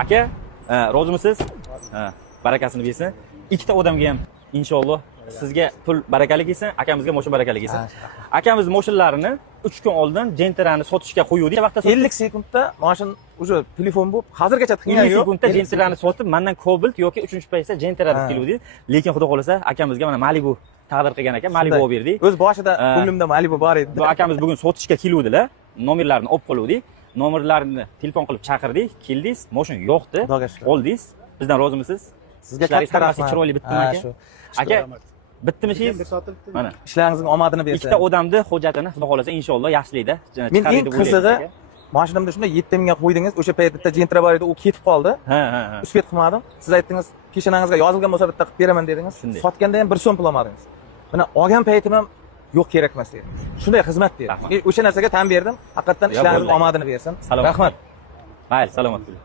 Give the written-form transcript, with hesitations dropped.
Aka, rozimisiz? Ha, barakasini bersin. Ikkita odamga ham inshaalloh sizga pul barakali kelsin, akamizga mashina barakali kelsin. Akamiz mashinalarini 3 kun oldin Genterani sotishga qo'yuvdik. Vaqtda 50 sekundda mashina уже telefon bo'lib, hozirgacha tingani 50 yo'q. sekundda Genterani sotib, mendan Cobalt yoki 3-paysa Gentera deb keluvdik. Lekin xudo xolasa akamizga mana Malibu taqdir qilgan ekan, Malibu olib berdik. O'z boshida ko'nglimda Malibu bor edi. Bu akamiz bugun sotishga keluvdilar. Nomerlarini olib qo'yuvdik. Nomerlarini telefon qilib chaqirdik, keldingiz, mashina yo'qdi. Oldingiz. Bizdan rozimisiz? Sizga Ishlaringiz katta hammasi rahmat. chiroyli bitdimi aka? Aka, bitdimi ishingiz? Mana. Ishlaringizning omadini bersin. Ikkita odamni hujjatini xudo xolasa inshaalloh yaxshilaydi. Men eng qizig'i mashinamda shunday 7 mingga qo'ydingiz, o'sha paytda Gentra bor edi, u ketib qoldi. Ha. Uspet qilmadim. Siz aytdingiz, peshanangizga yozilgan bo'lsa bitta qilib beraman dedingiz. Sotganda ham 1 so'm pul olmadingiz. Mana olgan paytim ham yo'q kerak emas dedingiz. Shunday xizmat berdim. O'sha narsaga tan berdim. Haqiqatan ishlaringiz omadini bersin. Rahmat. Mayli, salomat bo'ling.